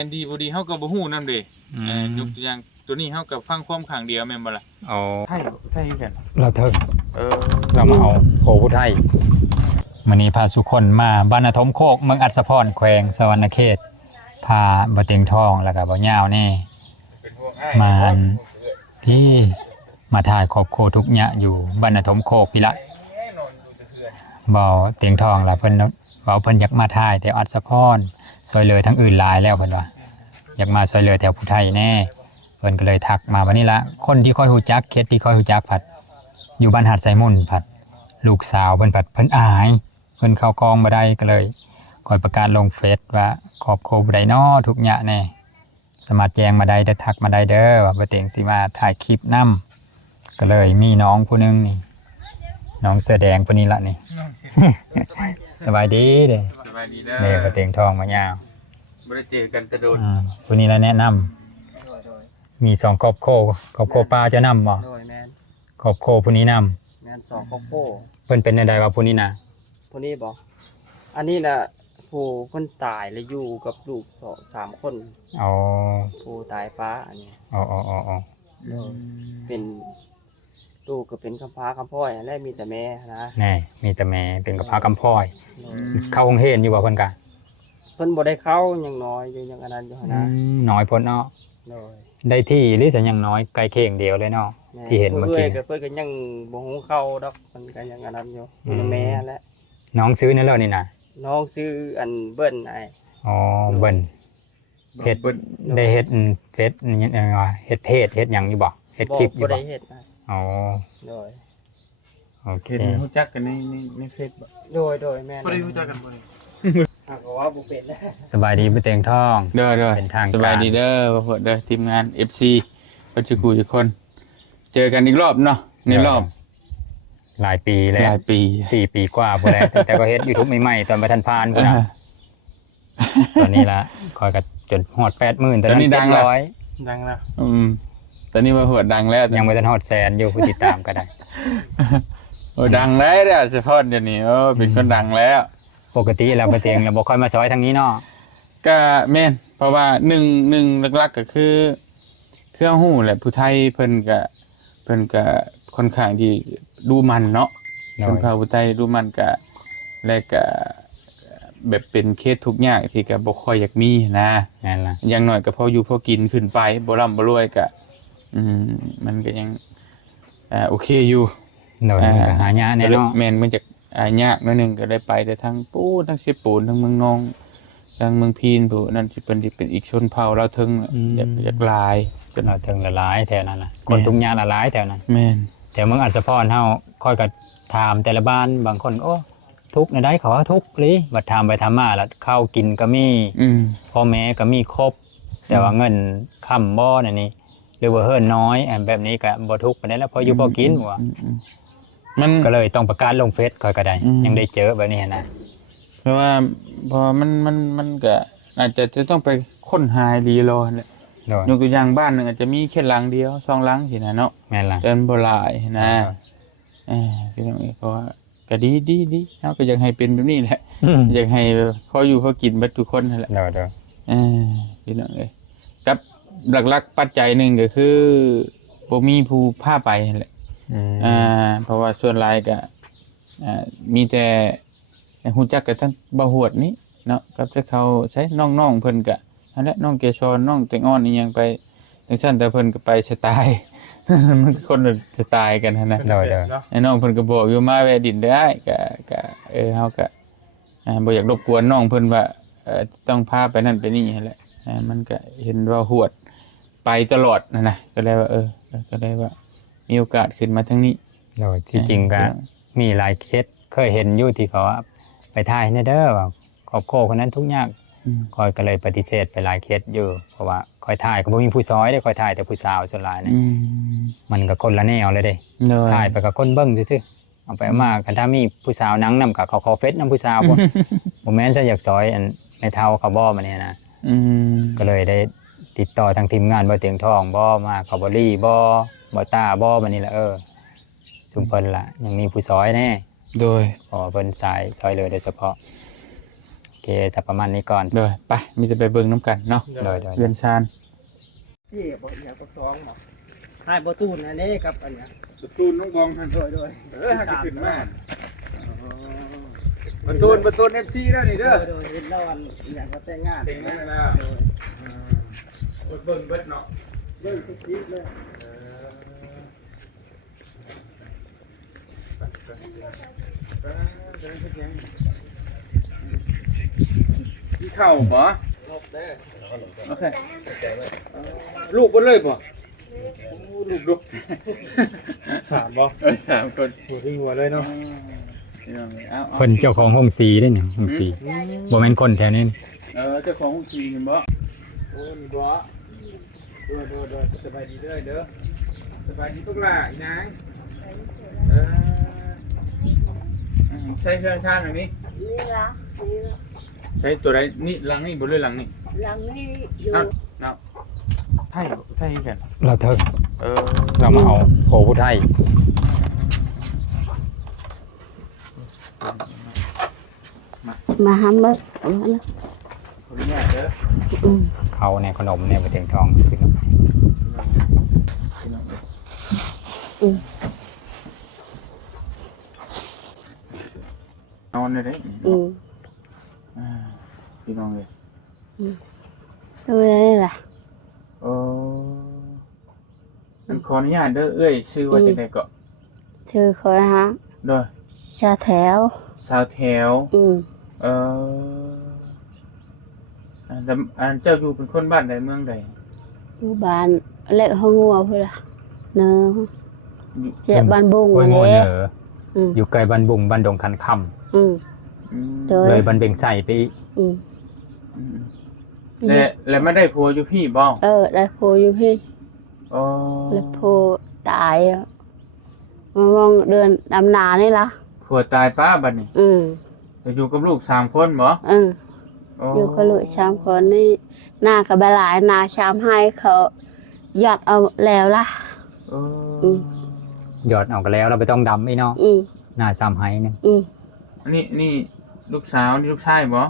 ดีบ่ดีเฮาก็บ่ฮู้นำเด้ยกตัวอย่างตัวนี้เฮาก็ฟังความข้างเดียวแม่นบ่ล่ะอ๋อไทยกันเราเถิงเรามาเอาโผผู้ไทยมื้อนี้พาสุคนมาบ้านอาทมโคกเมืองอัศพรแขวงสวรรณเขตพาบ่เต็งทองแล้วก็บ่ยาวแน่มาพี่มาถ่ายครอบครัวทุกยะอยู่บ้านอาทมโคกพี่ละบ่เต็งทองล่ะเพิ่นเว้าเพิ่นอยากมาถ่ายแต่อัศพรซอยเลยทั้งอื่นหลายแล้วเพิ่นว่าอยากมาซอยเลยแถวผู้ไทยแน่เพิ่นก็เลยทักมาวันนี้ละคนที่ค่อยฮู้จักเขตที่ค่อยฮู้จักผัดอยู่บ้านหาดไซมุ่นผัดลูกสาวเพิ่นผัดเพิ่นอายเพิ่นเข้ากองบ่ได้ก็เลยค่อยประกาศลงเฟซว่าครอบครัวบ่ได้น้อทุกยะแน่สามารถแจ้งมาได้แต่ทักมาได้เด้อว่าบ่เต็งสิมาถ่ายคลิปนำก็เลยมีน้องผู้นึงนี่น้องเสื้อแดงผู้นี้ละนี่ สบายดีเด้อสบายดีเด้อเด้บ่เต็งทองมายาวบ่ได้เจอกันแต่โดนผู้นี้ละแนะนำมี2ครอบครัวป้าจะนำบ่โดยแมนครอบครัวผู้นี้นำแมน2ครอบครัวเพิ่นเป็นใดว่าผู้นี้น่ะผู้นี้บ่อันนี้น่ะผู้เพิ่นตายแล้วอยู่กับลูก3คนอ๋อผู้ตายป้าอันนี้อ๋อเป็นลูกก็เป็นกำพร้ากำพร้อยและมีแต่แม่นะแน่มีแต่แม่เป็นกำพร้ากำพร้อยเข้าโรงเรียนอยู่บ่เพิ่นกะเพิ่นบ่ได้เข้ายังน้อยอยู่ยังอันนั้นอยู่หั่นนะน้อยพ้นเนาะได้ที่หรือสิยังน้อยไกลเข่งเดียวเลยเนาะที่เห็นเมื่อกี้เพิ่นก็ยังบ่ฮู้เข้าดอกเพิ่นก็ยังอันนั้นอยู่มีแม่และน้องซื้อนั่นแล้วนี่น่ะน้องซื้ออันเบิ้นไอ้อ๋อเบิ้นเฮ็ดได้เฮ็ดเฟซนี่ว่าเฮ็ดเพจเฮ็ดหยังอยู่บ่เฮ็ดคลิปอยู่บ่ได้เฮ็ดอ๋อโดยโอเคฮู้จักกันในเฟซบ่โดยแม่นบ่ได้ฮู้จักกันบ่ได้ก็ว่าบ่เป็นแล้วสบายดีบ่เต็งทองเด้อเป็นทางการสบายดีเด้อบ่เพิ่นเด้อทีมงาน FC ปัจจุบันทุกคนเจอกันอีกรอบเนาะในรอบหลายปีแล้วหลายปี4ปีกว่าพุ่นแล้วแต่ก็เฮ็ด YouTube ใหม่ๆตอนบ่ทันผ่านพุ่นน่ะตอนนี้ล่ะคอยก็จนฮอด 80,000 ตอนนี้ดังแล้วตอนนี้ว่าหัวดังแล้วยังบ่ทันฮอดแสนอยู่ผู้ติดตามก็ได้โอ้ดังแล้วเด้อเฉพาะเดี๋ยวนี้เป็นคนดังแล้วปกติแล้วบ่เต็งแล้วบ่ค่อยมาซอยทางนี้เนาะก็แม่นเพราะว่า1หลักๆก็คือเครื่องหู้แหละผู้ไทยเพิ่นก็ค่อนข้างที่ดูมันเนาะเพิ่นพาผู้ไทยดูมันก็และก็แบบเป็นเคสทุกอย่างที่ก็บ่ค่อยอยากมีนะนั่นล่ะอย่างน้อยก็พออยู่พอกินขึ้นไปบ่ร่ำบ่รวยก็มันก็ยังโอเคอยู่โดยก็หายากแน่เนาะแม่นมันจะยากหน่อยนึงก็ได้ไปแต่ทั้งปูทั้งเสปูนทั้งเมืองนองทั้งเมืองพีนผู้นั่นสิเป็นอีกชนเผ่าเราถึงอยากหลายจนเราถึงละหลายแถวนั้นน่ะคนทุกอย่างละหลายแถวนั้นแม่นแต่เมืองอัศพรเฮาค่อยก็ถามแต่ละบ้านบางคนโอ้ทุกข์ในได้เขาว่าทุกข์ลิบัดถามไปถามมาแล้วข้าวกินก็มีพ่อแม่ก็มีครบแต่ว่าเงินค้ำบ่นั่นนี่หรือว่าเฮิ่นน้อยแบบนี้ก็บ่ทุกข์ปานใดแล้วพออยู่พอกินว่ามันก็เลยต้องประกาศลงเฟซค่อยก็ได้ยังได้เจอแบบนี้นะเพราะว่าพอมันก็อาจจะต้องไปค้นหาดีรอแหละยกตัวอย่างบ้านนึงอาจจะมีแค่หลังเดียว2หลังสินะเนาะแม่นล่ะเดินบ่หลายนะพี่น้องเพราะว่าก็ดีเฮาก็อยากให้เป็นแบบนี้แหละอยากให้พออยู่พอกินเบิดทุกคนนั่นแหละเด้อพี่น้องเอ้ยกับหลักๆปัจจัยนึงก็คือบ่มีผู้พาไปนั่นแหละเพราะว่าส่วนหลายก็มีแต่ฮู้จักกันทั้งบ่ฮวดนี้เนาะกับแต่เขาใช้น้องๆเพิ่นก็นั่นแหละน้องเกชรน้องแตงอ่อนนี่ยังไปจังซั่นแต่เพิ่นก็ไปสไตล์มันคนละสไตล์กันนะเด้อไอ้น้องเพิ่นก็บอกอยู่มาแวะดินได้ก็เฮาก็บ่อยากรบกวนน้องเพิ่นว่าต้องพาไปนั่นไปนี่นั่นแหละมันก็เห็นว่าฮวดไปตลอดนะก็เลยว่าก็เลยว่ามีโอกาสขึ้นมาทางนี้ที่จริงก็มีหลายเคสเคยเห็นอยู่ที่เขาไปถ่ายเด้อว่าครอบครัวคนนั้นทุกอย่างคอยก็เลยปฏิเสธไปหลายเคสอยู่เพราะว่าคอยถ่ายก็บ่มีผู้ซอยได้คอยถ่ายแต่ผู้สาวส่วนหลายนี่มันก็คนละแนวเลยเด้ถ่ายไปกับคนเบิ่งซื่อๆเอาไปมาคันถ้ามีผู้สาวนั่งนำก็เขาเฟซนำผู้สาวบ่แม่นจะอยากซอยอันในเฒ่าเขาบ่มาเนี่ยนะก็เลยได้ติดต่อทางทีมงานบ่เตียงทองบ่มาเขาบ่ลี่บ่ตาบ่บัดนี้ล่ะซุมเพิ่นล่ะยังมีผู้ซอยแน่โดยเพิ่นสายซอยเลยโดยเฉพาะ เคจะประมาณนี้ก่อน เด้อไปมีแต่ไปเบิ่งน้ำกันเนาะ โดย เรือนชาน ที่บ่อยากก็ซ้องหมอให้บ่ตูนอันนี้ครับอันเนี้ย ประตูน้องบองท่าน ด้วย หักขึ้นมาประตูเอฟซีแล้วนี่เด้อ โดยเห็นแล้วอันอยากมาแต่งงาน แต่งงานแล้ว เบิ่งเบิดเนาะ เบิ่งทุกทีเลย มีเข่าบ่ ลบเด้อ โอเคลูกบ่เลยบ่ลูกดุ 3บ่ 3คน หัวที่หัวเลยเนาะ เพิ่นเจ้าของห้องสีเด้นี่ห้องสีบ่แม่นคนแถวนี้ เจ้าของห้องทีเห็นบ่ โอ้มีบ่โดยสบายดีเด้อเด้อ สบายดีพวกล่ะอีนางใช้เครื่องชาติอันนี้ นี่ละนี่ละ ใช้ตัวใดนี่หลังนี่บ่เลยหลังนี่ หลังนี่อยู่ นับไทยกัน เราเถิง เออ เรามาเอาโผผู้ไทย มาหาเมื่อมาแล้ว ขออนุญาตเด้อ เขาในขนมในประเทศทองขึ้นมา นอนเลยเด้ พี่น้องเลย ดูได้ล่ะ เออมันขออนุญาตเด้อเอ้ยชื่อว่าจังได๋ก็ เธอคอยหา เด้อ ชาแถว สาวแถว เอออันเจ้าอยู่เป็นคนบ้านใดเมืองใด อยู่บ้านเล็กห้องงัวพุ่นล่ะเนอะเจ็บบ้านบุ้ง ห้วย อัน โง่ นี้ เหนืออยู่ไกลบ้านบุงบ้านดงคันค่ำเลยบ้านเบงใส่ไปอีก แล้วไม่ได้ผัวอยู่พี่บ่ ได้โพอยู่พี่ อ๋อ แล้วโพตายอ่ะมามองเดือนดำนานี่ล่ะ ผัวตายป้าบัดนี้จะอยู่กับลูก3คนบ่ อยู่กับลูกชามคนนี่หน้ากับบหลายหน้าชามให้เขาหยอดเอาแล้วล่ะ หยอดออกกันแล้วเราไปต้องดำไอ้เนาะหน้าซ้ำไห้นึง นี่ลูกสาวนี่ลูกชายบ่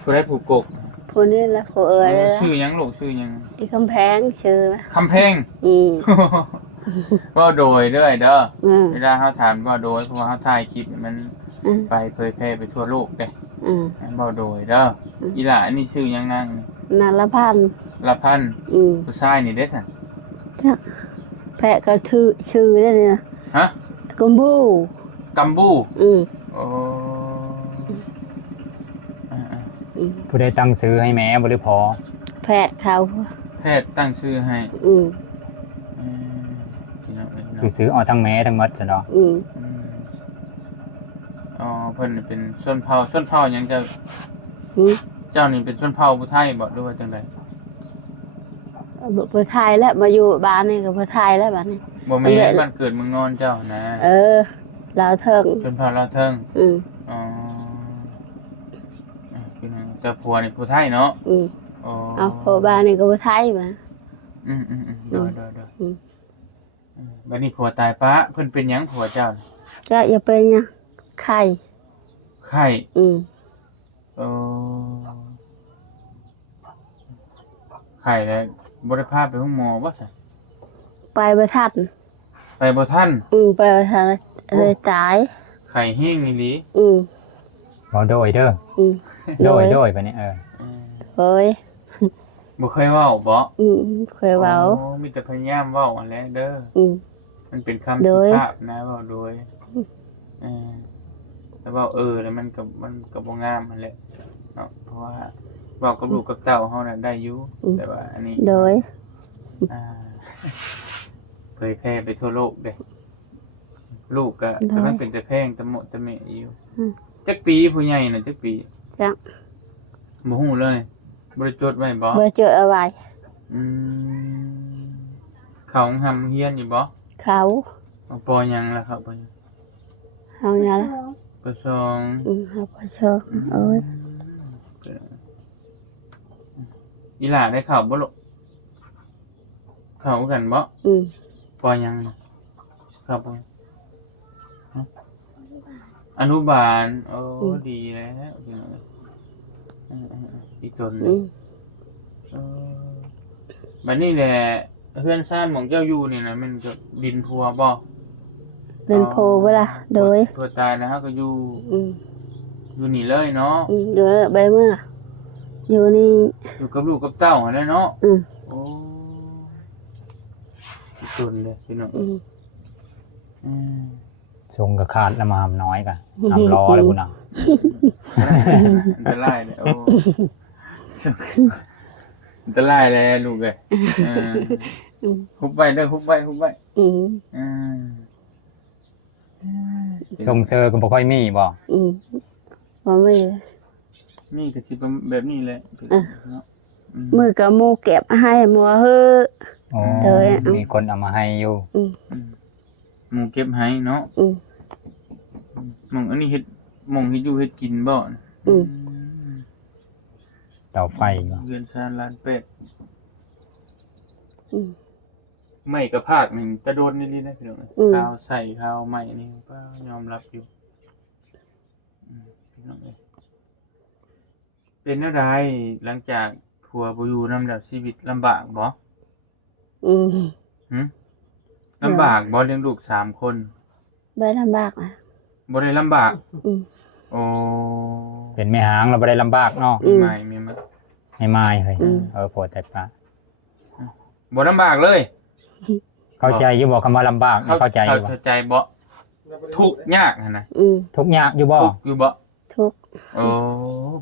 ผู้ได้ผูกกก ผู้นี้ละผู้เลยละ ชื่อหยังลูกชื่อหยัง อีคำแพงชื่อ คำแพง ว่าโดยเด้อเด้อ อืม เวลาเขาถามว่าโดยเพราะว่าเขาถ่ายคลิปมันไปเผยแพร่ไปทั่วโลกเด้ว่าโดยเด้ออีหล่านี่ชื่อหยังนางนี่ นาละพัน ละพันผู้ชายนี่เด้อสั่น จ้ะแพะก็ถือชื่อได้เนี่ย ฮะ กุมบู กัมบู โอ้ ผู้ใดตั้งซื้อให้แม่บ่หรือพอ แพะเขา แพทย์ตั้งชื่อให้พี่น้องเอ้ย คือ เนาะ ซื้อเอาทั้งแม่ทั้งหมดซะเนาะ อ๋อเพิ่นเป็นชนเผ่าหยังเจ้านี่เป็นชนเผ่าผู้ไทยบ่หรือว่าจังได๋ เพื่อไทยแล้วมาอยู่บ้านนี่ก็เพื่อไทยแล้วบ้านนี้ บ่แม่นบ้านเกิดเมืองนอนเจ้านะ ลาวเทิง ชนเผ่าลาวเทิงอ๋อพี่น้องแต่ผัวนี่ผู้ไทยเนาะอ๋อ เอาพอบ้านนี่ก็เพื่อไทยมา โดยบัดนี้ผัวตายปะเพิ่นเป็นหยังผัวเจ้าน่ะ ก็อย่าเป็นยังไข่ ไข้เออไข้แล้วบ่ได้พาไปห้องหมอบ่ซะ ไปบ่ทัน ไปบ่ทัน ไปบ่ทันเลยตาย ไข้แห้งอีหลี บ่โดยเด้อโดยไปนี่เฮ้ย บ่เคยเว้าบ่ เคยเว้า อ๋อมีแต่พยายามเว้าอันแหละเด้อมันเป็นคำ โด สุ ย ภาพนะเว้าโดยแต่เว้าแล้วมันก็บ่งามนั่นแหละเนาะเพราะว่าเว้ากับลูกกับเต้าเฮาน่ะได้อยู่แต่ว่าอันนี้ โดย อ่าเผยแพร่ไปทั่วโลกเด้ลูกก็ โดย กำลังเป็นแต่แพงตะโมะตะเมะอยู่จักปีผู้ใหญ่น่ะจักปี จัก บ่ฮู้เลยบ่ได้จดไว้บ่ เบอร์จดเอาไว้ อืมเขาหำเฮียนอยู่บ่ เขา เอาปอหยังล่ะครับปอหยัง เอาไงล่ะ ปอสอง เอาไปชอบโอ้ย อีหล่าได้เข้าบ่ลูกเข้ากันบ่ปอหยังน่ะครับบ่อนุบาลโอ้ดีแล้วพี่น้อง อีกตนห อื นึ่ง ม บัดนี้แหละเพื่อนซ่านของเจ้าอยู่นี่นะมันก็ดินพัวบ่ เดินโพเวลาโดย พัวตายนะฮะก็อยู่ อืม อยู่นี่เลยเนาะ อยู่ใบเมื่ออยู่นี่ อยู่กับลูกกับเต้าหั่นแหละเนาะ อืม โอ้อีกตนเลยพี่น้อง อืม อืม ทรงก็ขาดละมามน้อยกะทำรอเลยพุ่นน่ะ อันตรายเลยโอ้อันตรายเลยลูกเอ้ยคุบไว้เด้อคุบไว้ อืม อืม ทรงเซอร์ก็บ่ค่อยมีบ่ อืมว่าไม่ นี่ก็สิเป็นแบบนี้แหละ อ่ะ เนาะ มือกับโมเก็บให้มัวเฮ้อ โอ้ เด้อ มีคนเอามาให้อยู่ อืมหมูเก็บให้เนาะ อืม หมองอันนี้เฮ็ดหมองเฮ็ดอยู่เฮ็ดกินบ่ อืม เตาไฟบ่ เรือนชานลานเป็ด อืม ไม่กระพากหนึ่งกระโดนนิดๆนะพี่น้อง อืม ข้าวใส่ข้าวใหม่นี่ก็ยอมรับอยู่พี่น้องเอ้ยเป็นอะไรหลังจากผัวบ่อยู่นำแล้วชีวิตลำบากบ่ อืม หึลำบากบ่เลี้ยงลูก3 คน ไม่ลำบากอ่ะ บ่ได้ลำบาก อืม โอ้ เป็นแม่หางเราบ่ได้ลำบากเนาะ อืม มีไหม ให้ไม้เฮ้ย อืม โปรดแต่ปะ บ่ลำบากเลย เข้าใจอยู่บ่คำว่าลำบากเข้าใจอยู่บ่ เข้าใจบ่ทุกข์ยากหั่นน่ะ อืม ทุกอย่างอยู่บ่ ทุกข์อยู่บ่ ทุกข์ โอ้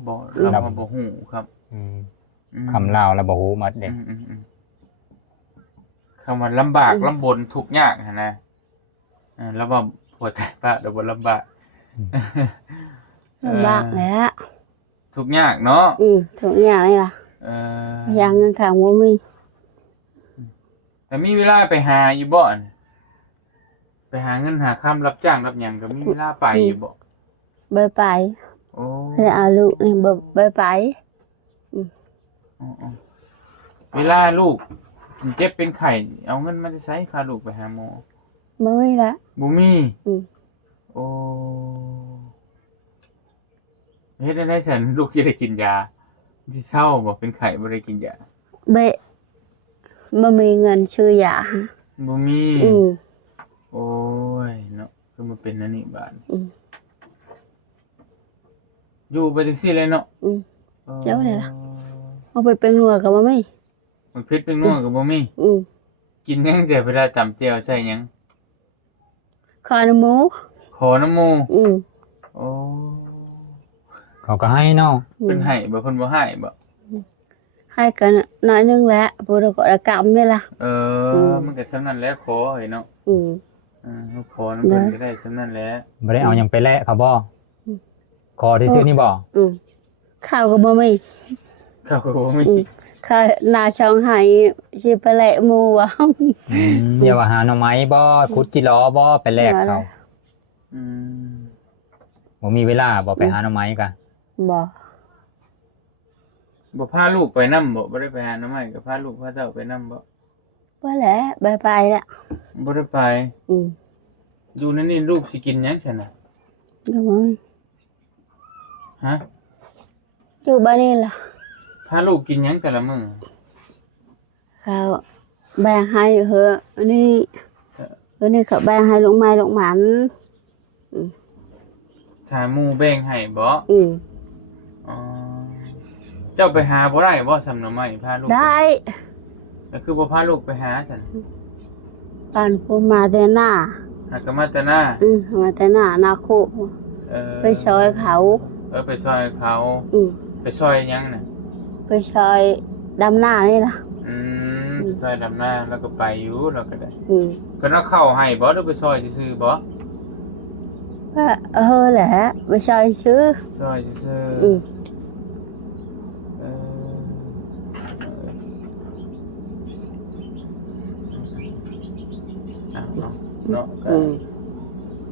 บ่ อืม เราบ่ฮู้ครับ อืม อืม คำเล่าแล้วบ่ฮู้หมดเด้ อืมคำว่าลำบากลำบนทุกข์ยากหั่นนะแล้วว่าผัวตายปะเดี๋ยวบ่ลำบาก ลำบากแหล้ว ทุกข์ยากเนาะ ทุกอย่างนี่ล่ะ เออ อย่างเงินทางว่ามี แต่มีเวลาไปหาอยู่บ่อนไปหาเงินหาค่ำรับจ้างรับหยังก็มีเวลาไปอยู่บ่ ใบไป โอ้ ให้เอาลูกนี่ใบไป อ๋อเวลาลูกเจ็บเป็นไข้เอาเงินมาใช้พาลูกไปหาหมอ ไม่มีละ บ่มี อืม โอ้เฮ็ดได้ฉันลูกสิได้กินยาสิเศร้าบ่เป็นไข้บ่ได้กินยา ใบไม่มีเงินชื่อยา บ่มี อืม โอ้ยเนาะคือมันเป็นอันนี้บาด อืม อยู่ไปจังซี่เลยเนาะ อืม เจ้าเนี่ยล่ะ เอาไปเป็นหัวกับว่าไม่ มันเผ็ดเป็นนัวก็บ่มี อืม กินหยังแต่เวลาตำแจ่วใส่หยัง คอนหมู ขอน้ำหมู่ อืม โอ้ เขาก็ให้เนาะ เพิ่นให้บ่เพิ่นบ่ให้บ่ ให้กันน้อยนึงแหละบุรุษกรรมนี่ล่ะ มันก็สำนั้นแหละขอให้เนาะ อืม ขอน้ำเพิ่นก็ได้สำนั้นแหละ บ่ได้เอาหยังไปแลกเขาบ่ อืม ขอที่ซื้อนี่บ่ อืมข้าวก็บ่มี เขาก็บ่มี อืมข้าวนาช่องให้สิไปแลกหมู่ว่า อย่าว่าหาหน่อไม้บ่ขุดจิหลอบ่ไปแลกเขา อืม บ่มีเวลาบ่ไปหาหน่อไม้กะ บ่ บ่พาลูกไปนำบ่ได้ไปหาหน่อไม้ก็พาลูกพาเต้าไปนำบ่ บ่แหละใบไปละ บ่ได้ไป อืม อยู่นั่นนี่ลูกสิกินหยังซั่นน่ะ ก็บ่มี ฮะ อยู่บ้านนี่ล่ะ พาลูกกินหยังแต่ละมื้อ เขาแบ่งให้เหอะอันนี้เขาแบ่งให้ลูกไม้ลูกหมัน ถ้าหมู่แบ่งให้บ่ อืม อ๋อเจ้าไปหาบ่ได้บ่สำหน่อไม้พาลูก ได้ ก็คือบ่พาลูกไปหาซั่น ปานผู้มาแต่หน้า หากก็มาแต่หน้า มาแต่หน้านาโค ไปซอยเขา ไปซอยเขา อืม ไปซอยหยังน่ะ ไปซอยดำหน้านี่ล่ะ ไปซอยดำหน้าแล้วก็ไปอยู่แล้วก็ได้ อืม ก็เอาเข้าให้บ่หรือไปซอยซื่อๆบ่ ก็แหละไปซอยซื้อ ซอยซื่อ อืม เอเนาะก็ อืม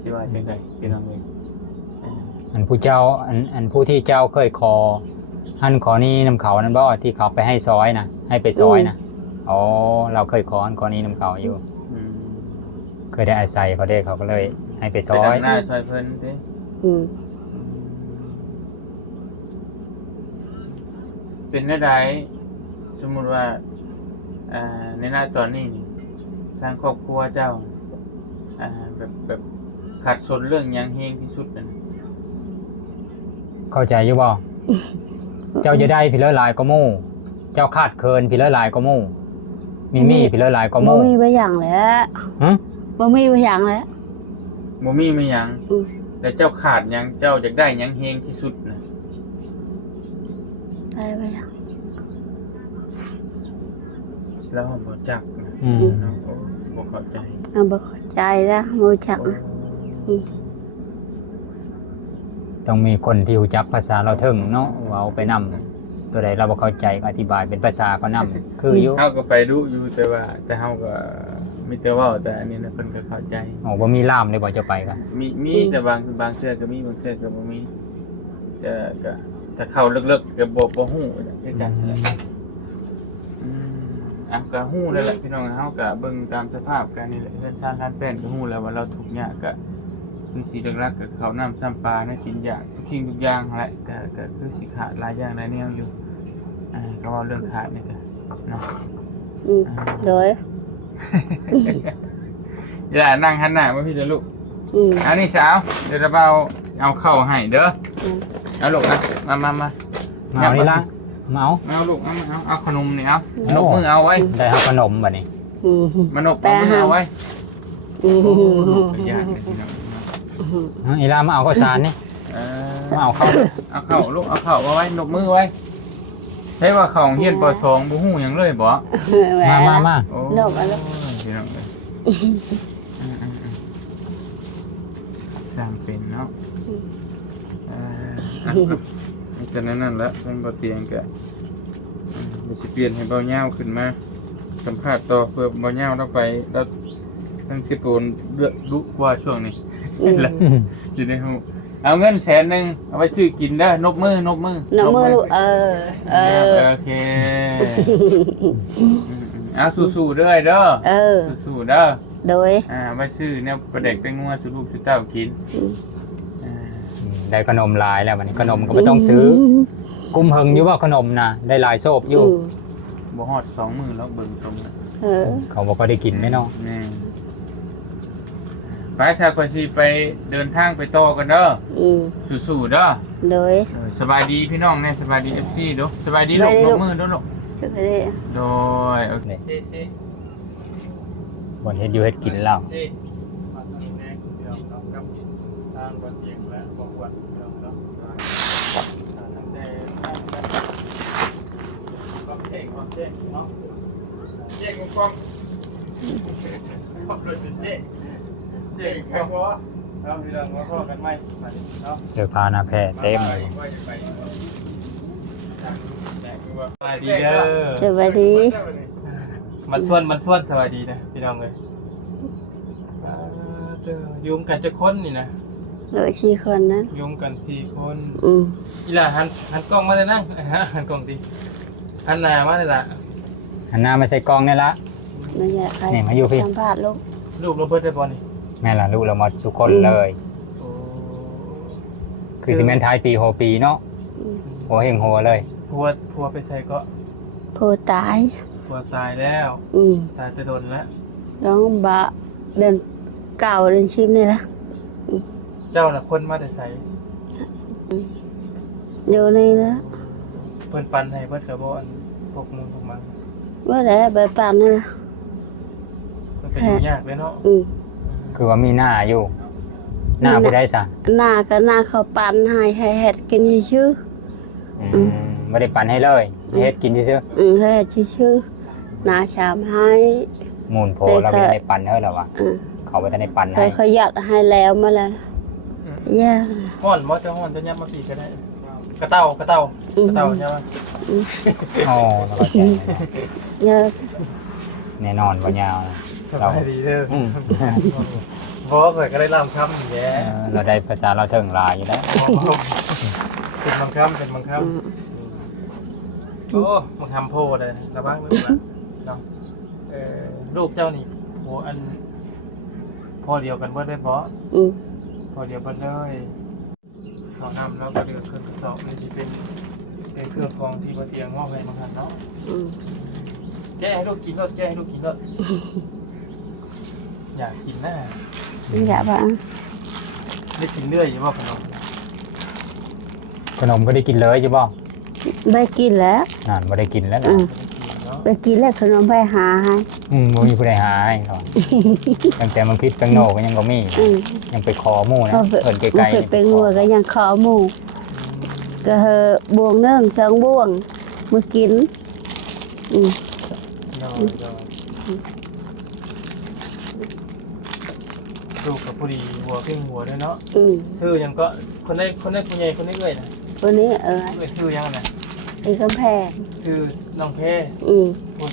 สิว่าจังได๋พี่น้องเอ้ย อันผู้เจ้าอันผู้ที่เจ้าเคยขอหันขอนี้นํเขานั่นบ่ที่เขาไปให้ซอยนะให้ไปซอยนะอ๋อเราเคยขออันขอนี้นํเขาอยู่ อืม เคยได้อาศัยเขาได้เขาก็เลยให้ไปซ ไป อย ดำหน้าซอยเพิ่นสิ อืม เป็นได้ใดสมมุติว่าในหน้าตอนนี้นี่ทางครอบครัวเจ้าแบบขาดสนเรื่องหยังเฮงที่สุดนั่น เข้าใจอยู่บ่ เจ้าจะได้พี่เลอหลายก็มู่เจ้าคาดเคินพี่เลอหลายก็มู่มีพี่เลอหลายก็ บ่ มู่ มีบ่อย่างแล้ว หึ บ่มีบ่อย่างแล้ว บ่มีไม่หยัง อืม แต่เจ้าขาดหยังเจ้าอยากได้หยังเฮงที่สุดนะ ได้บ่อย่าง แล้วบ่จักนะ อืม เนาะโอ้บ่เข้าใจ บ่เข้าใจนะบ่จัก โอ้ อืม ต้องมีคนที่รู้จักภาษาเราถึงเนาะเว้าไปนำตัวใดเราบ่เข้าใจก็อธิบายเป็นภาษาก็นำคืออยู่ เฮาก็ไปดูอยู่แต่เฮาก็มีแต่เว้าแต่อันนี้นะเพิ่นก็เข้าใจ อ๋อบ่มีล่ามเลยบ่จะไปกัน มีแต่บางเทื่อก็มีบางเทื่อก็บ่มีแต่ก็ถ้าเข้าลึกๆก็บ่ฮู้คือกันนั่นแหละก็ฮู้แล้วแหละพี่น้องเฮาก็เบิ่งตามสภาพกันนี่แหละเฮือนชานร้านแป้นก็ฮู้แล้วว่าเราทุกข์ยากก็คือสิหลักๆก็ข้าวน้ำซ้ำปลานะกินยากทุกสิ่งทุกอย่างแหละก็คือสิขาดหลายอย่างหลายแนวอยู่ก็เว้าเรื่องขาดนี่ก็เนาะ อืมโดย อย่านั่งหันหน้ามาพี่เด้อลูก อืม อันนี้สาวเดี๋ยวเราเอาเข้าให้เด้อ อืม เอาลูกนะมา มาเอานี่ละมาเอา เอาลูกเอาขนมนี่เอานกมือเอาไว้ ได้เฮาขนมบัดนี้ อืม มานกเอามือเอาไว้ อืม โอ้ลูกก็ยากเลยพี่น้อง อีลามาเอาข้าวสารนี่ มาเอาเข้า เอาเข้าลูกเอาเข้าเอาไว้นกมือไว้ใช่ว่าเขาเฮียนป .2 บ่ฮู้หยังเลยบ่ แหว มา โอ้ นกเอาลูก พี่น้องเอ้ยสร้างเป็นเนาะจากนั้นแล้วมันบ่เตียงก็เดี๋ยวสิเปลี่ยนให้เบาเหย้าขึ้นมาสัมภาษณ์ต่อเพื่อเบาเหย้าเราไปแล้วทั้งคิดโอนเลือดดุกว่าช่วงนี้ อืม แล้วสิได้ฮู้เอาเงิน100,000เอาไว้ซื้อกินเด้อนกมือนกมือ น้ำมือลูกเออ โอเคเอาสู้ๆเด้อเด้อ เออ สู้ๆเด้อ โดย ไว้ซื้อเนี่ยประเด็กเป็นงัวสุลูกสุเต้ากิน ได้ขนมหลายแล้วบัดนี้ขนมก็บ่ต้องซื้อกุมเฮิงอยู่ว่าขนมน่ะได้หลายโซบอยู่ บ่ฮอด2 มื้อแล้วเบิ่งตรงนะ เออ เขาบ่ก็ได้กินแน่เนาะ นี่ไปชาคนสิไปเดินทางไปต่อกันเด้อ อืม สู้ๆเด้อ โดย สบายดีพี่น้องแน่สบายดี FC เด้อสบายดีลูกนกมือเด้อลูก สุดเลย โดยโอเค บ่เฮ็ดอยู่เฮ็ดกินแล้ว ทางบ่เตียงและบ่ควรเนาะตั้งแต่ความเท่เนาะเจ๊งความรถเจ๊ครับบ่เอาพี่น้องมาพอกันใหม่บัดนี้เนาะ เสื้อผ้าหน้าแพร่เต็มเลย สวัสดีเด้อ สวัสดี มันส่วนสวัสดีนะพี่น้องเลยยุงกันจะค้นนี่นะ เหลือชีคนนั้น ยุงกัน4 คน อืม อีหล่าหันกล้องมาเลยนั่งหันกล้องดิหันหน้ามาเลยล่ะ หันหน้ามาใส่กล้องนี่ละ ไม่อยากใคร นี่มาอยู่พี่ สัมภาษณ์ลูก ลูกเราเบิดได้บ่นี่ แม่ล่ะลูกเราหมดทุกคนเลย โอ้ คือสิแม่นท้ายปีโหปีเนาะ อืม โหเฮงโหเลย ผัวไปใส่ก็ โพตาย ผัวตายแล้ว อืม ตายแต่โดนแล้ว น้องบะเดินเก่าเดินชิมนี่ละ เจ้าน่ะคนมาแต่ใส่ อยู่นี่ละ เพิ่นปันให้เบิดกระบ่อันพวกมึงพวกมัน เมื่อไหร่ใบปานนี่ละ มันก็อยู่ยากเลยเนาะ อืม คือว่ามีหน้าอยู่ หน้าผู้ใดซะ หน้าก็หน้าเขาปันให้เฮ็ดกินชื่อ บ่ได้ปั่นให้เลยเฮ็ดกินซื่อ ให้เฮ็ดชื่อหน้าชามให้ ๆมูลโพเราไม่ได้ปั่นเด้อแล้วว่ะ อืม เขาบ่ทันได้ปั่น เค ให้ ยเขายัดให้แล้วมาแล้วย่า ฮ้อนบ่จะฮ้อนจะยับมาปีกก็ได้กระเต่ากระเต่าใช่ป่ะ อ๋อแล้วก็แจ้งให้เนาะ ย่า แน่นอนบ่ยาวนะ สบายดีเด้อ อืม บ่เคยก็ได้รำคำแย่ เราได้ภาษาเราเทิงหลายอยู่แล้ว เป็นบางคำเป็นบางคำโอ้บางคำโพเลยระวังเลยนะเนาะลูกเจ้านี่โหอันพ่อเดียวกันเบิดได้บ่ อืม พ่อเดียวกันเลยขอนำแล้วก็เดือดขึ้นทดสอบในชีเป็น เป็นเครื่องกรองที่บ่เตียงมอบให้มาหันเนาะ อืม แก้ให้ลูกกินรสแก้ให้ลูกกินรสอยากกินนะ อย่าบ้าง ได้กินเรื่อยอยู่ว่าขนม ขนมก็ได้กินเลยอยู่บ่ ได้กินแล้ว นั่นบ่ได้กินแล้ว อื นะ ม เนาะ ไปกินแล้วขนมไปหาให้ บ่มีผู้ใดหาให้เขาตั้งแต่มันคิดตั้งโนก็ยังบ่มี อืม ยังไปขอหมู่นะ เอาไป เพิ่นไก มั ล นเกิดเป็นงัวก็ยังขอหมูก็เฮอบวงเนื่องสองบวงมือกินอืม เนาะลูกกับผู้ดีหัวครึ่งหัวด้วยเนาะ อืม ชื่อยังก็คนได้ผู้ใหญ่คนได้เอ้ยนะ วันนี้ชื่อยังไง ไอ้กำแพง ชื่อน้องเพ อืม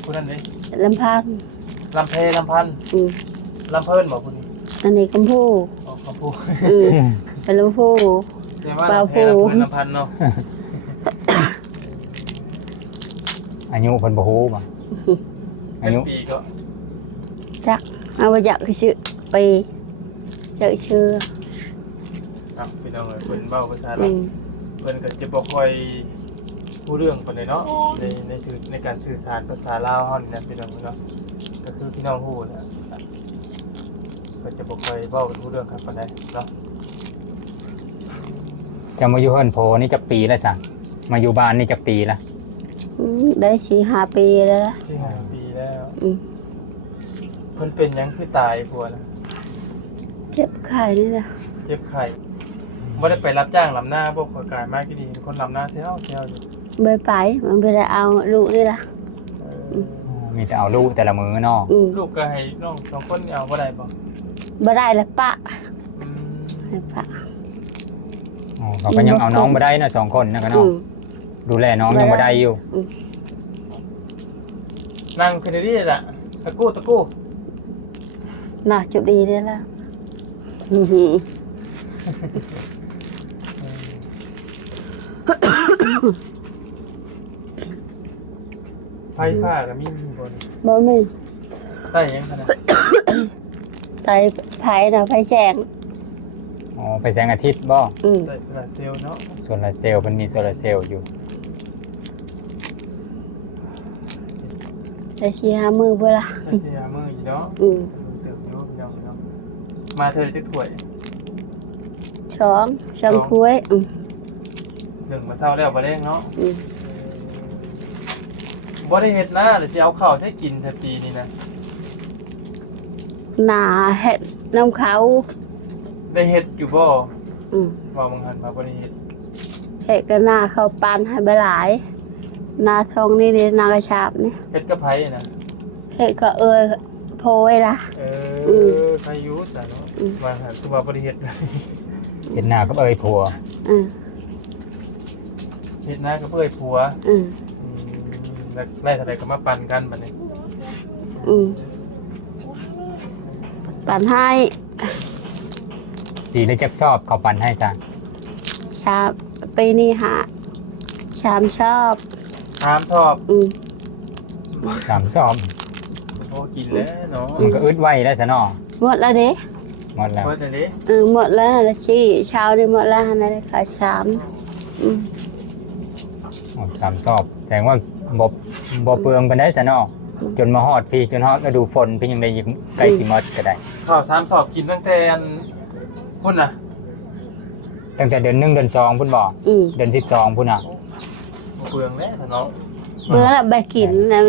ผู้นั้นเลย ลำพัง ลำเพลำพัน อืม ลำเพิ่นบอกผู้นี้ อันนี้กำพู อ๋อคำพูด อืมเป็นลำพู เรียกว่าลำเพลลำเพิ่นลำพันเนาะ อายุเพิ่นบ่ฮู้บ่ เป็ อาน ยุ ปีก็ จักเอาไปอยากคือชื่อไปเจอชื่อ ครับพี่น้องเพิ่นเบ้าภาษา อื เรา ม เพิ่นก็จะบ่ค่อยผู้เรื่องปานใดเนาะในการสื่อสารภาษาลาวเฮานี่นะพี่น้องเนาะก็คือพี่น้องฮู้แหละก็จะบ่ค่อยเว้าเป็นผู้เรื่องครับปานใดเนาะ จะมาอยู่เฮือนโพนี่จักปีแล้วซะมาอยู่บ้านนี่จักปีละ อืมได้4-5 ปีแล้วล่ะ ที่5ปีแล้ว อืม เพิ่นเป็นหยังคือตายผัวนะ เจ็บไข้นี่นะ เจ็บไข้บ่ได้ไปรับจ้างลำหน้าบ่ขอยกายมากกี่ดีคนลำหน้าเซลอยู่ ไม่ไปมันไปได้เอาลูกนี่ล่ะ มีแต่เอาลูกแต่ละมื้อเนาะ อืม ลูกก็ให้น้องสองคนนี่เอาบ่ได้บ่ บ่ได้แล้วปะ อืม ให้ปะ อ๋อเขาก็ยังเอาน้องบ่ได้นะ2คนนะก็ อื เนาะ ม ดูแลน้องยังบ่ได้อยู่ นั่งขึ้นได้ล่ะตะกู้ น่าจุดดีได้แล้วอื้อหือ ไฟฟ้าก็มีบ่น บ่มี ใต้ยังขนาด ไตไผน่ะไผแสง อ๋อไปแสงอาทิตย์บ่ อืม ใต้โซลาร์เซลล์เนาะ โซลาร์เซลล์เพิ่นมีโซลาร์เซลล์อยู่ ได้4-5 มื้อบ่ล่ะ ใช้เสียมืออยู่เนาะ อืม เติมอยู่พี่น้องเนาะมาเธอจะถ้วย 2ถ้วยอืม หนึ่งมาเศร้าแล้วบ่แรงเนาะ อืม บ่ได้เฮ็ดนะเดี๋ยวสิเอาข้าวให้กินทันทีนี่นะ หน้าเฮ็ดน้ำเขา ได้เฮ็ดอยู่บ่ อืม ว่ามึงหันมาบ่ได้เฮ็ด เฮ็ดก็หน้าเขาปานให้บ่หลายหน้าทองนี่หน้ากระชาบนี่ เฮ็ดกับไผน่ะ เฮ็ดก็โพยล่ะ ใครอยู่จ้ะเนาะ อืม ว่าหันตัวบ่ได้เฮ็ด เฮ็ดหน้ากับเอ้ยผัว อืม เฮ็ดนากับเอ้ยผัว อืม แล้วไล่เท่าใดก็มาปั่นกันบัดนี้ อืมปานให้ ปีละจักสอบเขาปันให้จ้ะ ชาบปีนี้หาชามชอบ ถามชอบ อืม 3สอบ โอ้กินแล้วเนาะ มันก็อึดไว้แล้วซะเนาะ หมดแล้วเด้ หมดแล้ว เพิ่นอันนี้ หมดแล้วละชี่เช้านี่หมดแล้วนะได้ค่ะชามอืม อ๋อ3สอบแสดงว่าบ่เปลืองปานใดซะเนาะจนมาฮอดพี่จนฮอดฤดูฝนพี่ยังได้ใกล้สิหมดก็ได้ ข้าว3สอบกินตั้งแต่อันพุ่นน่ะ ตั้งแต่เดือน1เดือน2พุ่นบ่ อืม เดือน12พุ่นน่ะ บ่เปลืองแล้วเนาะ เบื่อแล้วไปกินนะ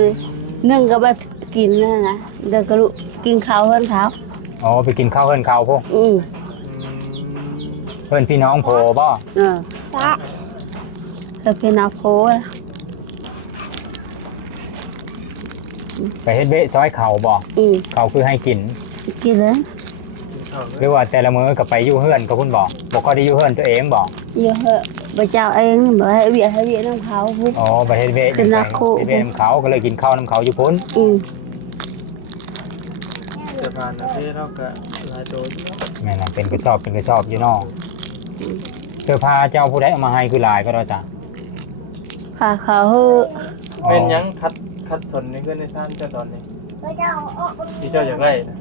นึ่งก็ไปกินแล้วนะเดี๋ยวก็ลูกกินข้าวเพิ่นเขา อ๋อไปกินข้าวเฮือนเขาพวก อืม เพื่อนพี่น้องโพบ่ ก็เป็นเอาโพย ไปเฮ็ดเวะซอยเขาบ่ อืม เขาคือให้กิน กินเลย หรือว่าแต่ละมื้อก็ไปอยู่เฮือนกับพุ่นบ่บ่ค่อยได้อยู่เฮือนตัวเองบ่ เยอะเหอะไปเจ้าเองบ่ให้เวียให้เวียน้ำเขาพุ่น อ๋อไปเฮ็ดเวะ เป็นนักคู่ เฮ็ดเวะนำเขาก็เลยกินข้าวนํเขาอยู่พุ่น อืม จะผ่านนะเด้เราก็หลายโตอยู่เนาะ แม่นน่ะเป็นกระสอบอยู่เนาะเสื้อผ้าเจ้าผู้ใดเอามาให้คือหลายก็ได้จ้ะ พาเขาเฮอะ อ๋อ เป็นหยังคัดสนในเงินในซ่านเจ้าตอนนี้ที่เจ้าอยากได้นะ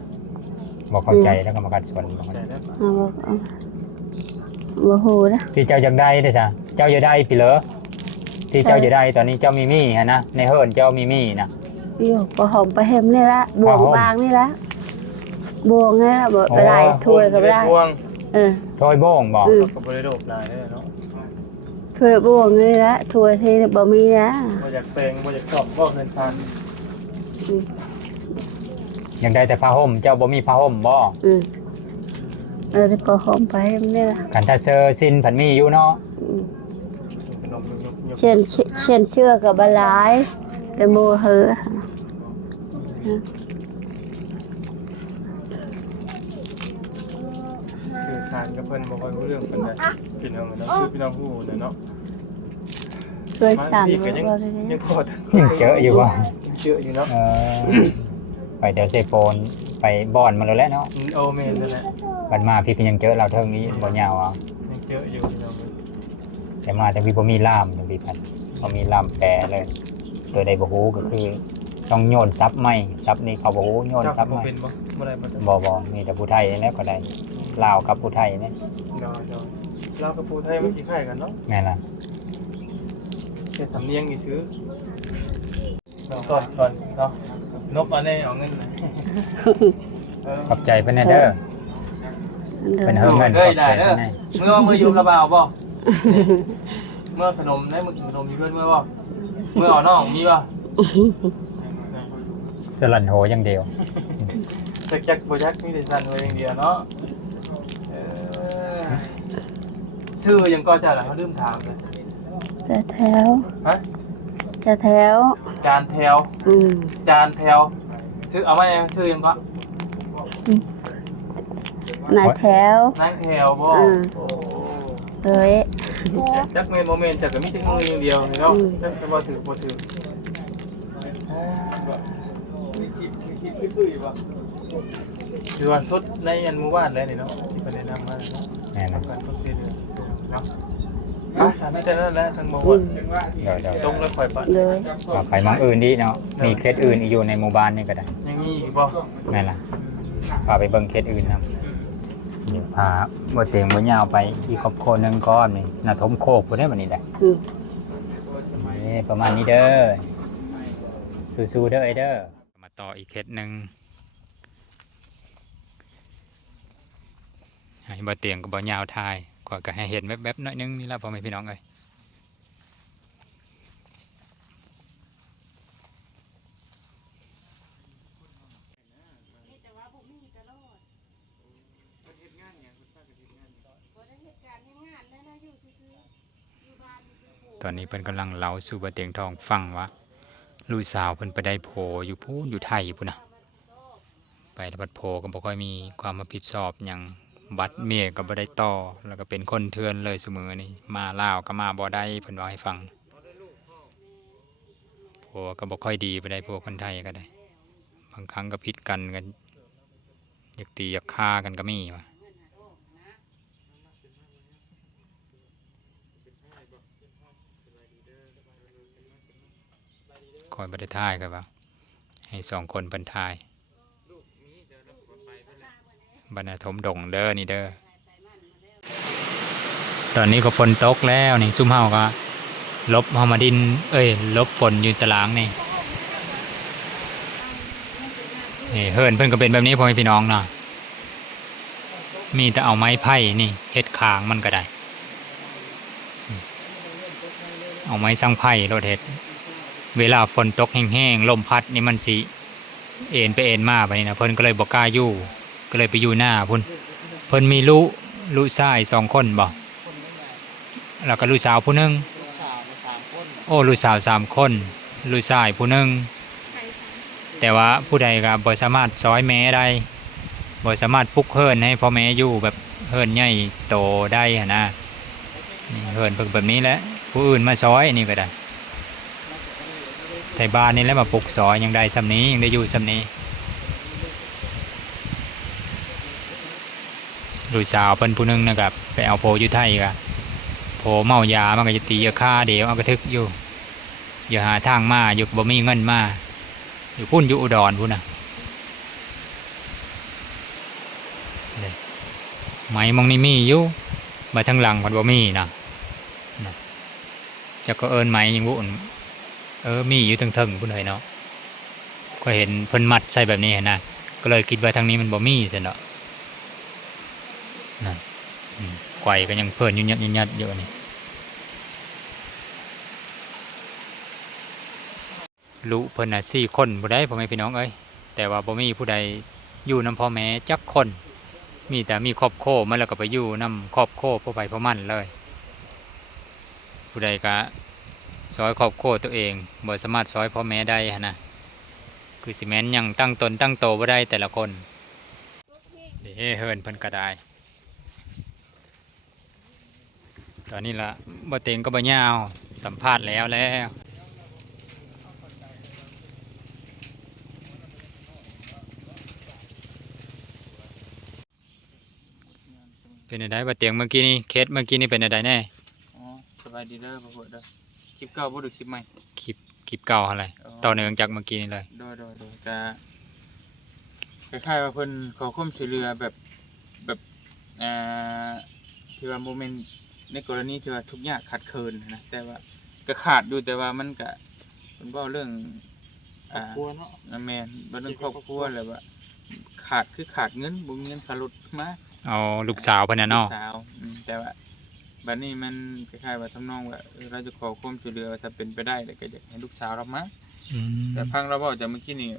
บ่เข้าใจแล้วก็มากัดส่วนบ่เข้าใจ ใจแล้ว เอาบ่ฮู้นะ ที่เจ้าอยากได้เด้อจ้ะเจ้าอยากได้พี่เหรอ ที่เจ้าจะได้ตอนนี้เจ้ามีมี่ฮะนะในเฮิร์นเจ้ามีมี่นะ อยู่ประหอมประเฮมนี่ละบวง ผ้าห่ม บางนี่ละบวงนี่ละบ่ไปได้ถ้วยก็บ่ได้ พวง เออ โทยโบ้งบอก ก็บ่ได้โดบหลายเด้อเนาะ ถ้วยบวงนี่ละถ้วยที่บ่มีนะ บ่อยากแปลงบ่อยากตอบบ่เงินซัน อืม ยังได้แต่ผ้าห่มเจ้าบ่มีผ้าห่มบ่ อืมได้ประหอมประเฮมนี่ละ กันถ้าเซอร์ซินผันมีอยู่เนาะ อืม ขนมยุบ เช่นเชื่อกับบหลายแต่โมเหือ สื่อสารกับเพิ่นบ่ค่อยรู้เรื่องปานใดพี่น้องเนาะคือพี่น้องฮู้เนาะ ช่วย บาง ฉัน ทีก็ยัง ว่าได้ ยังพอด ยังเจออยู่บ่ ยังเจออยู่เนาะ ไปเดี๋ยวเซโฟนไปบอนมาแล้วแหละเนาะ โอเมนนั่นแหละ บัดมาพี่ก็ยังเจอเราเทิงนี้บ่ยาวอ่ะ ยังเจออยู่พี่น้อง แต่มาแต่พี่บ่มีล่ามจังพี่พันบ่มีล่ามแปลเลยตัวใดบ่ฮู้ก็คือต้องโยนซับไม้ซับนี่เขาบ่ฮู้โยน เจ้า ซับ บ่ ไม้ เป็นบ่บ่ได้บ่ได้ บ่มีแต่ผู้ไทยนี่แหละก็ได้ลาวกับผู้ไทยนี่ เนาะเรากับผู้ไทยมันสิคล้ายกันเนาะ แม่นล่ะ แต่สำเนียงนี่ซื้อก่อนเนาะนกอันนี้เอาเงิน ขอบใจเพิ่นแน่เด้อเพิ่นเฮิงเงินขอบใจเพิ่นแน่ เมื่ออยู่ระบาวบ่เมื่อขนมได้มื้อกินขนมมีเพิ่นเมื่อบ่เมื่อเอาน้องมีบ่ สลันโหอย่างเดียว จักบ่จักมีแต่สั่นไว้อย่างเดียวเนาะชื่อยังก็จะล่ะเขาลืมถามเลย จะแถว ฮะ จะแถว จานแถว อืม จานแถวชื่อเอาไว้ชื่อยังก็ นายแถว นั่งแถวบ่ เอ้ย จักเมนโมเมนต์จักก็มีเทคโนโลยีอย่างเดียวเนาะจักจะบ่ถือคือว่าสุดในอันหมู่บ้านเลยนี่เนาะที่เพิ่นแนะนำมาเนาะ แม่นล่ะ การทุกทีเนาะสามแต่นั้นแหละทั้งหมด เดี๋ยว ตรงแล้วค่อยปัด เลย ว่าไปหมองอื่นดีเนาะมีเคสอื่นอีกอยู่ในหมู่บ้านนี่ก็ได้ ยังมีอีกบ่ แม่นล่ะพาไปเบิ่งเคสอื่นนํเดี๋ยวพาบ่เต็งบ่ยาวไปอีกครอบครัวหนึงก่อนนี่น่ะทมโคกพุ่นได้บัดนี้แหละ อืม นี่ประมาณนี้เด้อสู้ๆเด้อไอ้เด้อมาต่ออีกเคสหนึงให้บ่เตียงก็บ่ยาวทายก็ให้เห็นแวบๆหน่อยนึงนี่ล่ะพ่อแม่พี่น้องเอ้ยตอนนี้เพิ่นกำลังเล่าสู่บ่เตียงทองฟังว่าลูกสาวเพิ่นไปได้โผอยู่พู้นอยู่ไทยพุ่นน่ะไปแล้วบัดโผก็บ่ค่อยมีความรับผิดชอบหยังบัตรเมียก็บ่ได้ต่อแล้วก็เป็นคนเถื่อนเลยซุมื้อนี้มาลาวก็มาบ่ได้เพิ่นเว้าให้ฟังโผก็บ่ค่อยดีไปได้พวกคนไทยก็ได้บางครั้งก็ผิดกันอยากตีอยากฆ่ากันก็มีว่ะคอยบ่ได้ทายก็ว่าให้สองคนเพิ่นทายบรรณาถมดงเด้อนี่เด้อตอนนี้ก็ฝนตกแล้วนี่ซุ่มเฮาก็ลบเฮามาดินลบฝนอยู่ตารางนี่เฮิรนเพิ่นก็เป็นแบบนี้พ่อแม่พี่น้องเนาะมีแต่เอาไม้ไผ่นี่เฮ็ดคางมันก็ได้เอาไม้สังไผ่รถเฮ็ดเวลาฝนตกแห้งๆลมพัดนี่มันสิเอ็นไปเอ็นมาไปนี่นะเพิ่นก็เลยบ่กล้าอยู่ก็เลยไปอยู่หน้าพุ่นเพิ่นมีลูกชาย2คนบ่แล้วก็ลูกสาวผู้หนึงโอ้ลูกสาว3คนลูกชายผู้หนึงแต่ว่าผู้ใดก็บ่สามารถซอยแม่ได้บ่สามารถปลุกเฮิรนให้พ่อแม่อยู่แบบเฮิรนใหญ่โตได้หั่นนะนี่เฮิรนเพิ่นแบบนี้แหละผู้อื่นมาซอยนี่ก็ได้ไทบ้านนี่แล้วมาปลุกซอยยังได้ซำนี้ยังได้อยู่ซำนี้ลูกสาวเพิ่นผู้หนึงนะครับไปเอาโพอยู่ไทยก็โพเมายามันก็จะตียาฆ่าเดี๋ยวเอากระทึกอยู่อย่าหาทางมาอยู่บ่มีเงินมาอยู่พุ่นอยู่อุดรพุ่นน่ะไหมมองนี่มีอยู่มาทางหลังมันบ่มีนะ จะก็เอิ้นไหมยังบ่อุ่นมีอยู่เทิงๆพุ่นเฮ้ยเนาะก็เห็นเพิ่นมัดใส่แบบนี้หันน่ะก็เลยคิดว่าทางนี้มันบ่มีซั่นเนาะนั่นไกวก็ยังเพิ่นยุ่ยัดอยู่นี่ลูกเพิ่นน่ะ4คนบ่ได้พ่อแม่พี่น้องเอ้ยแต่ว่าบ่มีผู้ใดอยู่นำพ่อแม่จักคนมีแต่มีครอบครัวมันแล้วก็ไปอยู่นำครอบครัวพ่อไปพ่อมันเลยผู้ใดก็ซอยครอบครัวตัวเองบ่สามารถซอยพ่อแม่ได้หั่นน่ะคือสิแม่นยังตั้งตนตั้งโตบ่ได้แต่ละคนเด้เฮิรนเพิ่นก็ได้ตอนนี้ล่ะบ่เต็งก็บ่ยาวสัมภาษณ์แล้วเป็นไดบ่เตียงเมื่อกี้นี่เคสเมื่อกี้นี่เป็นไดแน่ อ๋อสบายดีเด้อพ่อเด้อคลิปเก่าบ่ดูคลิปใหม่ คลิปเก่าอะไรต่อเนื่องจากเมื่อกี้นี่เลย โดยก็คล้ายๆว่าเพิ่นขอความช่วยเหลือแบบอ่าที่ว่าโมเมนต์ในกรณีที่ว่าทุกอย่างขาดเคินนะแต่ว่าก็ขาดอยู่แต่ว่ามันก็เพิ่นเว้าเรื่อง ครอบครัวเนาะ แม่นบ่เรื่องครอบครัวแล้วว่าขาดเงินบ่มีเงินค่ารถมา เอาลูกสาวเพิ่นน่ะเนาะ ลูกสาวแต่ว่าบัดนี้มันคล้ายๆว่าทำนองว่าเราจะขอความช่วยเหลือว่าถ้าเป็นไปได้แล้วก็อยากให้ลูกสาวเรามา แต่พังเราบอกจากเมื่อกี้นี่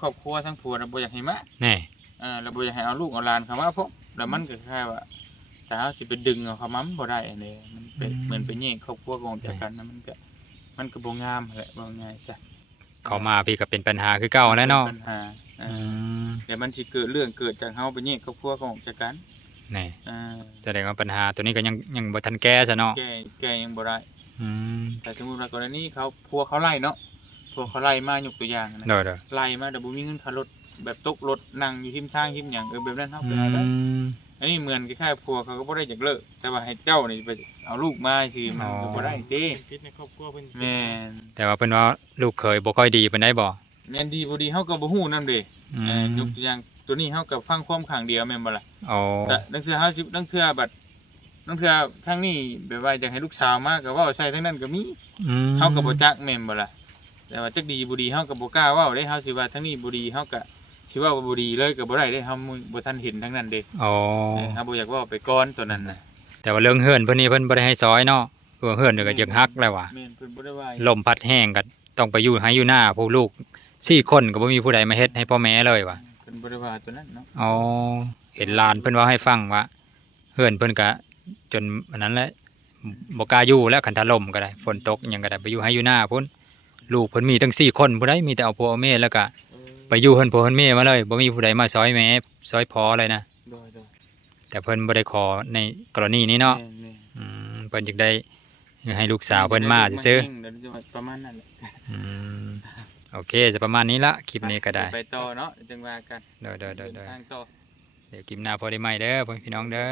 ครอบครัวทั้งผัวเราบ่อยากให้มา แน่ เราบ่อยากให้เอาลูกเอาหลานเข้ามาพบแล้วมันก็คล้ายว่าถ้าเฮาสิไปดึงเอาเข้ามามันบ่ได้อันนี้มันเป็นเหมือนไปแย่งครอบครัวของจากกันนะมันก็บ่งามแหละว่าง่ายซะ เขามาพี่ก็เป็นปัญหาคือเก่าแล้วเนาะ ปัญหาเดี๋ยวมันสิเกิดเรื่องเกิดจากเฮาไปแย่งครอบครัวของจากกัน แน่ อ่า แสดงว่าปัญหาตัวนี้ก็ยังบ่ทันแก้ซะเนาะ แก้ยังบ่ได้ อืม แต่สมมุติว่ากรณีเขาผัวเขาไล่เนาะผัวเขาไล่มายกตัวอย่างนะ เด้อ ไล่มาแต่บ่มีเงินค่ารถแบบตกรถนั่งอยู่ทิมทางทิมหยังแบบนั้นเฮา อื ไปได้ ม อันนี้เหมือนคล้ายๆผัวเขาก็บ่ได้อยากเลิกแต่ว่าให้เจ้านี่ไปเอาลูกมาคือมันก็บ่ได้เด้ พิษในครอบครัวเพิ่น แม่น แต่ว่าเพิ่นว่าลูกเคยบ่ค่อยดีปานใดบ่ แม่นดีบ่ดีเฮาก็บ่ฮู้นำเด้ อืม ยกตัวอย่างตัวนี้เฮาก็ฟังความข้างเดียวแม่นบ่ล่ะ อ๋อ แต่นั่นคือเฮาสินั่นคือบัดนั่นคือทางนี้แบบว่าอยากให้ลูกสาวมาก็เว้าใส่ทางนั้นก็มี เฮาก็บ่จักแม่นบ่ล่ะแต่ว่าจักดีบ่ดีเฮาก็บ่กล้าเว้าเด้เฮาสิว่าทางนี้บ่ดีเฮาก็สิว่าบ่ดีเลยก็บ่ได้เด้เฮาบ่ทันเห็นทางนั้นเด้ อ๋อ เฮาบ่อยากเว้าไปก่อนตัวนั้นน่ะ แต่ว่าเรื่องเฮือนเพิ่นนี่เพิ่นบ่ได้ให้ซอยเนาะคือว่าเฮือนนี่ก็ยังฮักแล้วว่ะ แม่นเพิ่นบ่ได้ว่า ลมพัดแห้งก็ต้องไปอยู่ให้อยู่หน้าผู้ลูก4คนก็บ่มีผู้ใดมาเฮ็ดให้พ่อแม่เลยว่ะ เพิ่นบ่ได้ว่าตัวนั้นเนาะ อ๋อเห็นหลานเพิ่นเว่าให้ฟังว่าเฮือนเพิ่นก็จนอันนั้นแหละบ่กล้าอยู่แล้วคันถล่มก็ได้ฝนตกอิหยังก็ได้ไปอยู่ให้อยู่หน้าพุ่นลูกเพิ่นมีตั้ง4คนผู้ใดมีแต่เอาพ่อเอาแม่แล้วก็ไปอยู่เฮือนพ่อเฮือนแม่มาเลยบ่มีผู้ใดมาซอยแม่ซอยพ่อเลยนะ โดย แต่เพิ่นบ่ได้ขอในกรณีนี้เนาะ แม่น เพิ่นอยากได้ให้ลูกสาวเพิ่นมาซื่อ เดี๋ยวจะประมาณนั้นแหละ ๆโอเคจะประมาณนี้ละคลิปนี้ก็ได้ ไปต่อเนาะจังว่ากัน เด้อ ทางต่อ เดี๋ยวคลิปหน้าพอได้ใหม่เด้อพ่อพี่น้องเด้อ